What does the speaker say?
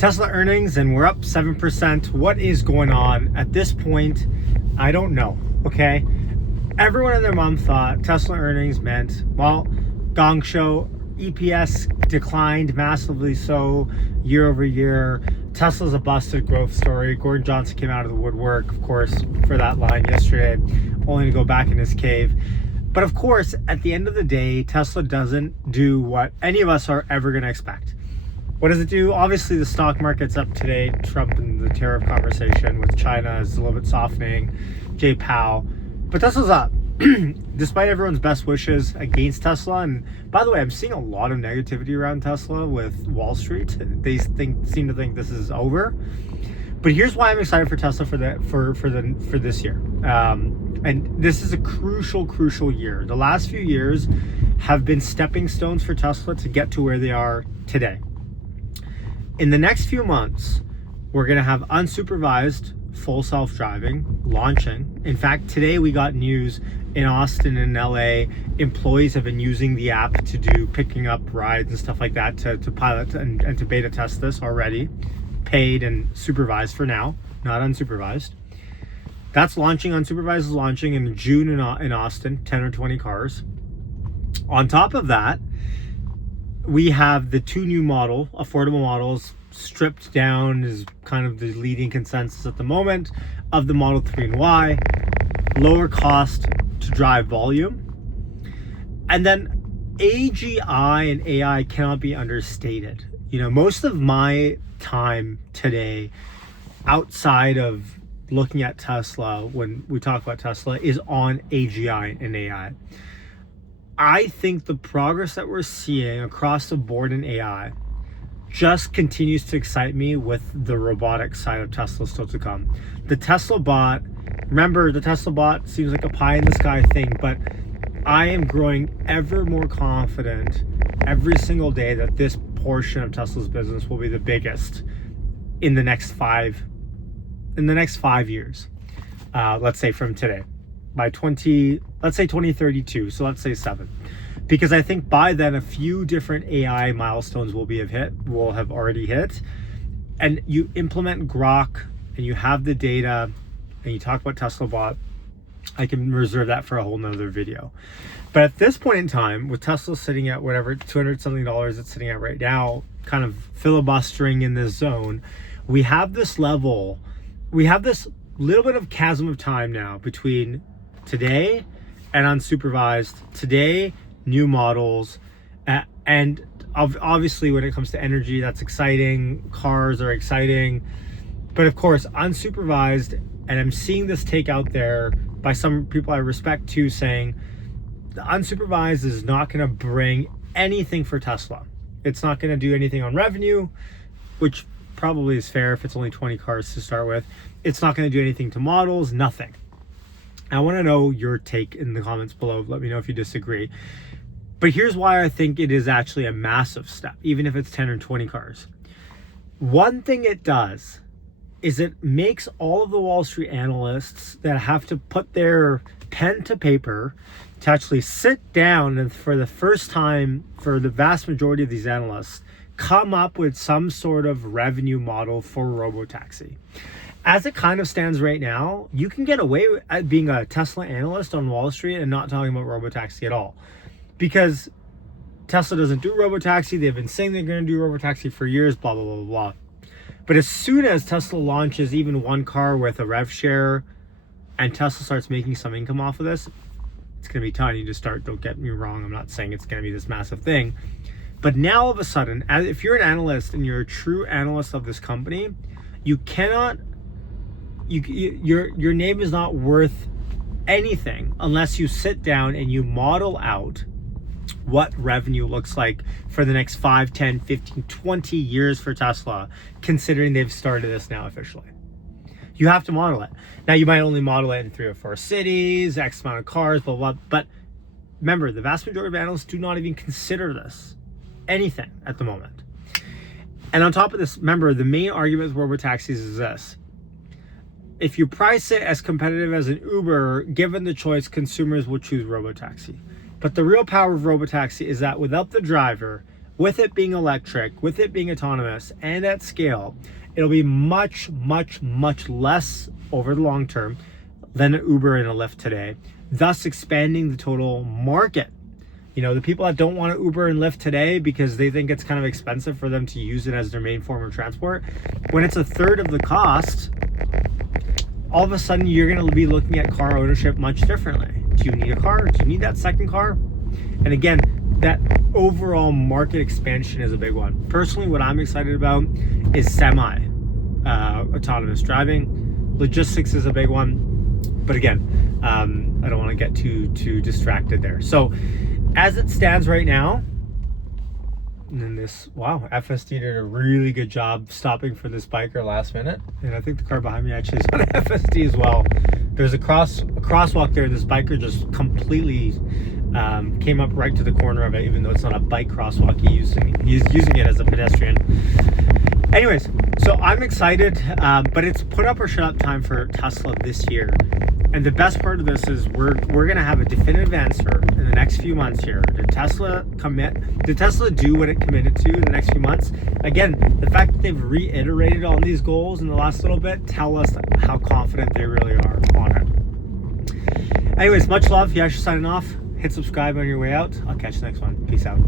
Tesla earnings, and we're up 7%. What is going on at this point? I don't know. Okay. Everyone and their mom thought Tesla earnings meant, well, gong show, EPS declined massively so year over year. Tesla's a busted growth story. Gordon Johnson came out of the woodwork, of course, for that line yesterday, only to go back in his cave. But of course, at the end of the day, Tesla doesn't do what any of us are ever going to expect. What does it do? Obviously, the stock market's up today. Trump and the tariff conversation with China is a little bit softening. Jay Powell. But Tesla's up. Despite everyone's best wishes against Tesla. And by the way, I'm seeing a lot of negativity around Tesla with Wall Street. They seem to think this is over. But here's why I'm excited for Tesla for this year. And this is a crucial year. The last few years have been stepping stones for Tesla to get to where they are today. In the next few months, we're going to have unsupervised full self-driving launching. In fact, today we got news in Austin and LA, employees have been using the app to do picking up rides and stuff like that to pilot and to beta test this already. Paid and supervised for now, not unsupervised. That's launching. Unsupervised is launching in June in Austin, 10 or 20 cars. On top of that, we have the two new affordable models, stripped down is kind of the leading consensus at the moment of the Model 3 and Y, lower cost to drive volume. And then AGI and AI cannot be understated. You know, most of my time today outside of looking at Tesla, when we talk about Tesla, is on AGI and AI. I think the progress that we're seeing across the board in AI just continues to excite me with the robotics side of Tesla still to come. The Tesla bot, remember, the Tesla bot seems like a pie in the sky thing, but I am growing ever more confident every single day that this portion of Tesla's business will be the biggest in the next 5 years. Let's say from today, let's say 2032. So let's say 7, because I think by then a few different AI milestones will have already hit. And you implement Grok and you have the data and you talk about Tesla bot. I can reserve that for a whole nother video. But at this point in time, with Tesla sitting at whatever $200 something it's sitting at right now, kind of filibustering in this zone, we have this little bit of chasm of time now between today and unsupervised. Today, new models, and obviously when it comes to energy, that's exciting. Cars are exciting, but of course unsupervised. And I'm seeing this take out there by some people I respect too, saying the unsupervised is not going to bring anything for Tesla. It's not going to do anything on revenue, which probably is fair if it's only 20 cars to start with. It's not going to do anything to models, nothing. I want to know your take in the comments below. Let me know if you disagree. But here's why I think it is actually a massive step, even if it's 10 or 20 cars. One thing it does is it makes all of the Wall Street analysts that have to put their pen to paper to actually sit down and, for the first time, for the vast majority of these analysts, come up with some sort of revenue model for robotaxi. As it kind of stands right now, you can get away with being a Tesla analyst on Wall Street and not talking about robotaxi at all, because Tesla doesn't do robotaxi. They've been saying they're going to do robotaxi for years, blah, blah, blah, blah. But as soon as Tesla launches even one car with a rev share and Tesla starts making some income off of this, it's going to be tiny to start. Don't get me wrong. I'm not saying it's going to be this massive thing. But now all of a sudden, if you're an analyst and you're a true analyst of this company, you cannot, your name is not worth anything unless you sit down and you model out what revenue looks like for the next 5, 10, 15, 20 years for Tesla, considering they've started this now officially. You have to model it. Now, you might only model it in 3 or 4 cities, X amount of cars, blah, blah, but remember, the vast majority of analysts do not even consider this anything at the moment. And on top of this, remember, the main argument with robotaxis is this: if you price it as competitive as an Uber, given the choice, consumers will choose robotaxi. But the real power of robotaxi is that without the driver, with it being electric, with it being autonomous and at scale, it'll be much, much, much less over the long term than an Uber and a Lyft today, thus expanding the total market. You know, the people that don't want to Uber and Lyft today because they think it's kind of expensive for them to use it as their main form of transport, when it's a third of the cost, all of a sudden you're going to be looking at car ownership much differently. Do you need a car? Do you need that second car? And again, that overall market expansion is a big one. Personally, what I'm excited about is autonomous driving. Logistics is a big one. But again, I don't want to get too distracted there. So as it stands right now, and FSD did a really good job stopping for this biker last minute. And I think the car behind me actually is on FSD as well. There's a crosswalk there. This biker just completely came up right to the corner of it, even though it's not a bike crosswalk. He's using it as a pedestrian. Anyways, so I'm excited, but it's put up or shut up time for Tesla this year. And the best part of this is we're going to have a definitive answer in the next few months here. Did Tesla do what it committed to in the next few months? Again, the fact that they've reiterated on these goals in the last little bit tell us how confident they really are on it. Anyways, much love. Yash signing off. Hit subscribe on your way out. I'll catch you next one. Peace out.